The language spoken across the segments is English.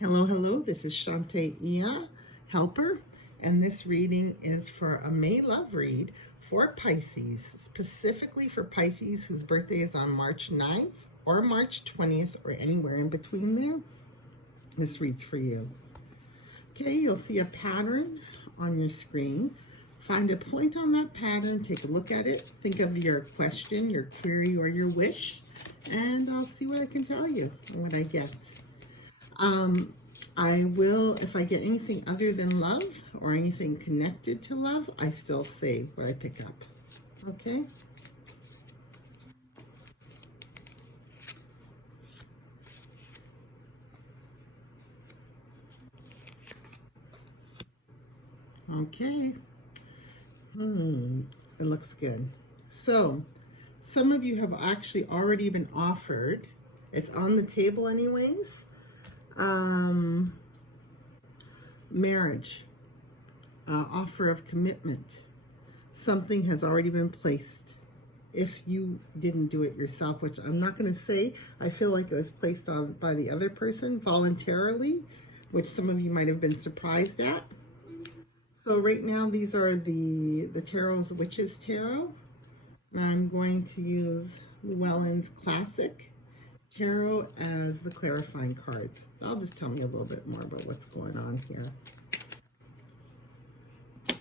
Hello, hello. This is Shante Ia, Helper, and this reading is for a May love read for Pisces, specifically for Pisces whose birthday is on March 9th or March 20th or anywhere in between there. This reads for you. Okay, you'll see a pattern on your screen. Find a point on that pattern, take a look at it, think of your question, your query, or your wish, and I'll see what I can tell you and what I get. I will, if I get anything other than love or anything connected to love, I still say what I pick up. Okay? Okay. It looks good. So, some of you have actually already been offered. It's on the table anyways. Marriage, offer of commitment. Something has already been placed. If you didn't do it yourself, which I'm not going to say, I feel like it was placed on by the other person voluntarily, which some of you might have been surprised at. So right now, these are the Tarot's Witches Tarot. I'm going to use Llewellyn's Classic Tarot as the clarifying cards. I'll just tell me a little bit more about what's going on here. There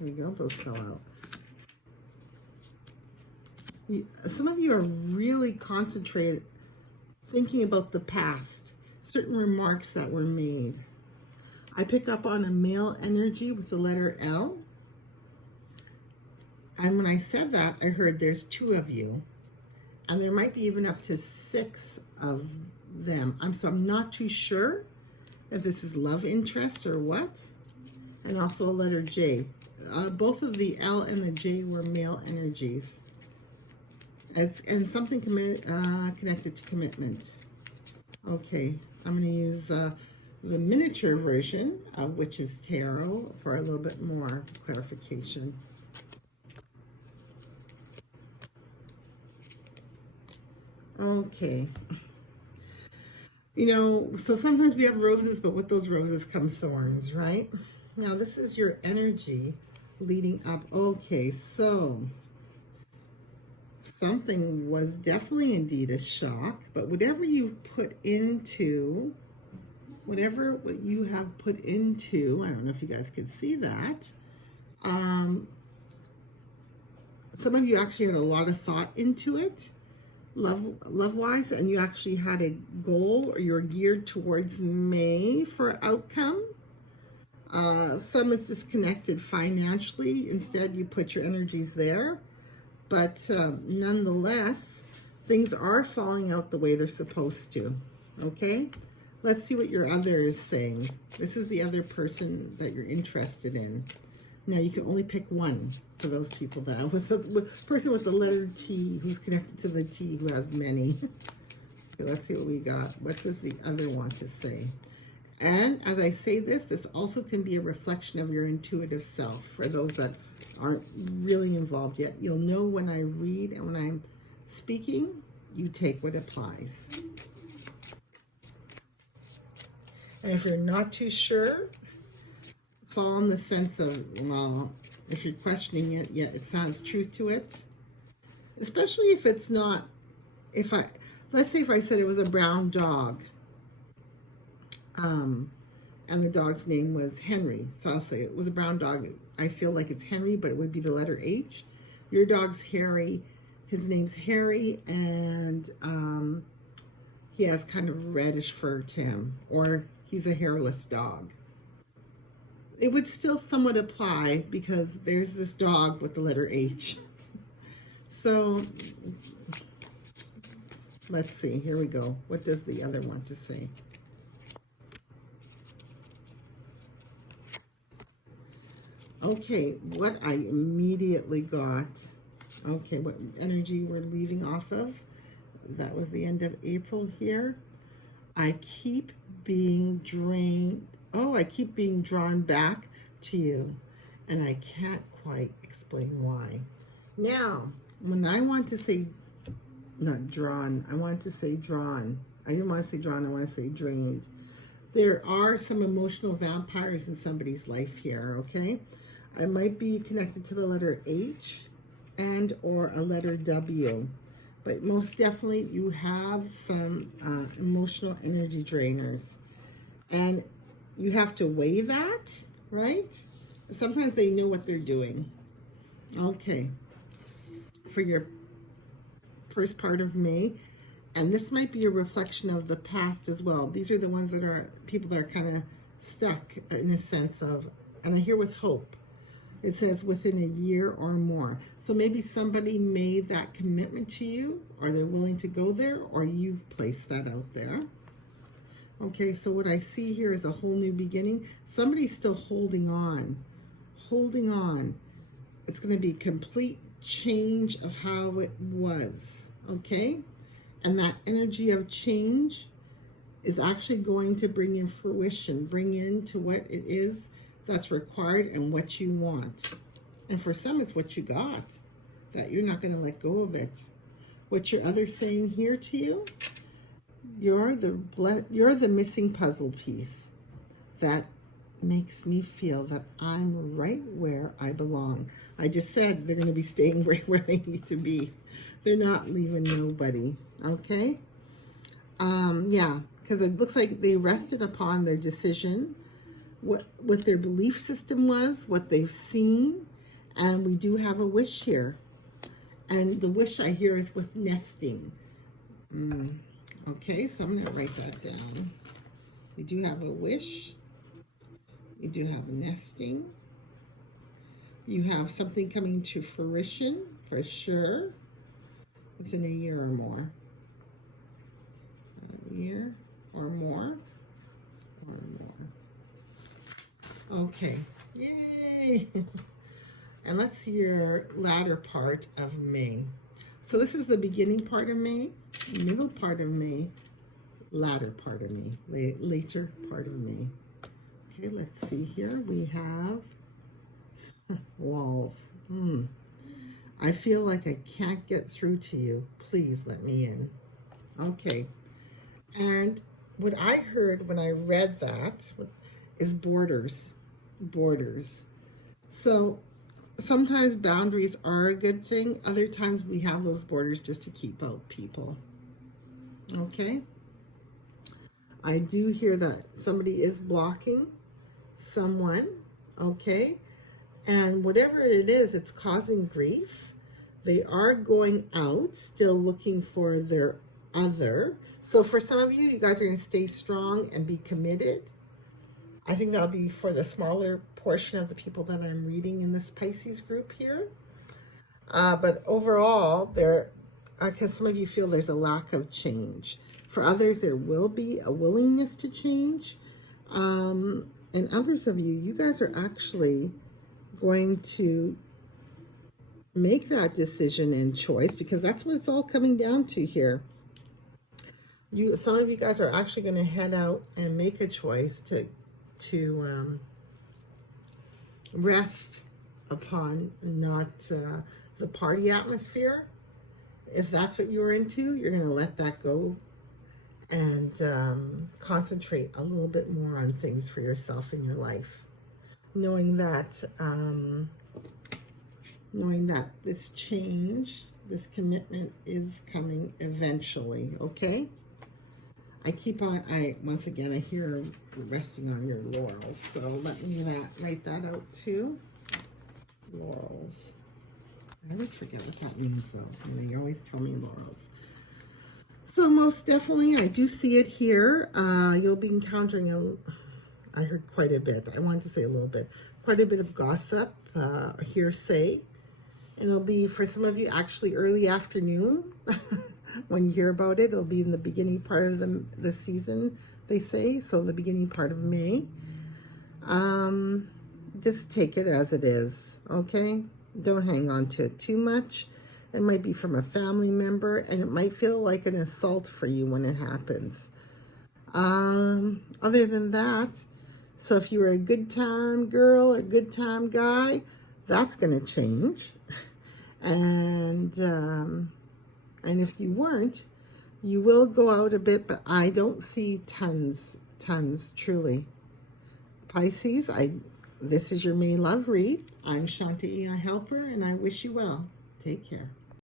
we go, those fell out. Some of you are really concentrated, thinking about the past, certain remarks that were made. I pick up on a male energy with the letter L. And when I said that, I heard there's two of you. And there might be even up to 6 of them. I'm not too sure if this is love interest or what. And also a letter J. Both of the L and the J were male energies. And something connected to commitment. Okay, I'm going to use the miniature version of Witches Tarot for a little bit more clarification. Okay. So sometimes we have roses, but with those roses come thorns, right? Now, this is your energy leading up. Okay, so something was definitely indeed a shock, but whatever you've put into, what you have put into, I don't know if you guys could see that. Some of you actually had a lot of thought into it. Love-wise, and you actually had a goal, or you're geared towards May for outcome. Some is disconnected financially. Instead, you put your energies there. But nonetheless, things are falling out the way they're supposed to. Okay? Let's see what your other is saying. This is the other person that you're interested in. Now, you can only pick one for those people that with the person with the letter T who's connected to the T who has many. Okay, let's see what we got. What does the other want to say? And as I say this also can be a reflection of your intuitive self. For those that aren't really involved yet, you'll know when I read and when I'm speaking, you take what applies. And if you're not too sure, fall in the sense of, well, if you're questioning it, yet it sounds truth to it. Especially if it's not, let's say if I said it was a brown dog, and the dog's name was Henry. So I'll say it was a brown dog. I feel like it's Henry, but it would be the letter H. Your dog's Harry. His name's Harry, and he has kind of reddish fur to him, or he's a hairless dog. It would still somewhat apply because there's this dog with the letter H. So let's see. Here we go. What does the other want to say? Okay, what I immediately got. Okay, what energy we're leaving off of. That was the end of April here. I keep being drained. Oh, I keep being drawn back to you, and I can't quite explain why. Now, when I want to say, not drawn, I want to say drawn. I didn't want to say drawn, I want to say drained. There are some emotional vampires in somebody's life here, okay? I might be connected to the letter H and or a letter W. But most definitely you have some emotional energy drainers. And you have to weigh that, right? Sometimes they know what they're doing. Okay. For your first part of May, and this might be a reflection of the past as well. These are the ones that are people that are kind of stuck in a sense of, and I hear with hope. It says within a year or more. So maybe somebody made that commitment to you, or they're willing to go there, or you've placed that out there. Okay, so what I see here is a whole new beginning. Somebody's still holding on. Holding on. It's going to be complete change of how it was. Okay? And that energy of change is actually going to bring in fruition, bring into what it is that's required and what you want. And for some, it's what you got, that you're not going to let go of it. What your other's saying here to you, you're the missing puzzle piece that makes me feel that I'm right where I belong. I just said they're going to be staying right where they need to be. They're not leaving nobody, okay? Yeah, because it looks like they rested upon their decision, what their belief system was, what they've seen, and we do have a wish here. And the wish I hear is with nesting. Okay, so I'm going to write that down. We do have a wish. You do have nesting. You have something coming to fruition, for sure. Within a year or more. A year or more. Or more. Okay. Yay! And let's see your latter part of May. So this is the beginning part of May, middle part of May, latter part of May, later part of May. Okay, let's see here. We have walls. I feel like I can't get through to you. Please let me in. Okay. And what I heard when I read that is borders. Borders. So sometimes boundaries are a good thing. Other times we have those borders just to keep out people. Okay. I do hear that somebody is blocking someone. Okay. And whatever it is, it's causing grief. They are going out, still looking for their other. So for some of you, you guys are going to stay strong and be committed. I think that'll be for the smaller portion of the people that I'm reading in this Pisces group here. But overall, because some of you feel there's a lack of change. For others, there will be a willingness to change. And others of you, you guys are actually going to make that decision and choice, because that's what it's all coming down to here. Some of you guys are actually going to head out and make a choice to rest upon not the party atmosphere. If that's what you're into, you're going to let that go and concentrate a little bit more on things for yourself in your life, knowing that this change, this commitment is coming eventually. Okay. Once again, I hear resting on your laurels. So let me write that out too. Laurels. I always forget what that means though. And they always tell me laurels. So most definitely, I do see it here. You'll be encountering I heard quite a bit. I wanted to say a little bit. Quite a bit of gossip, hearsay. And it'll be, for some of you, actually early afternoon. When you hear about it, it'll be in the beginning part of the season, they say. So the beginning part of May. Just take it as it is, okay? Don't hang on to it too much. It might be from a family member, and it might feel like an assault for you when it happens. Other than that, so if you were a good time girl, a good time guy, that's going to change. And if you weren't, you will go out a bit, but I don't see tons Tons, truly. Pisces, this is your May love read. I'm Shanta E. I Helper, and I wish you well. Take care.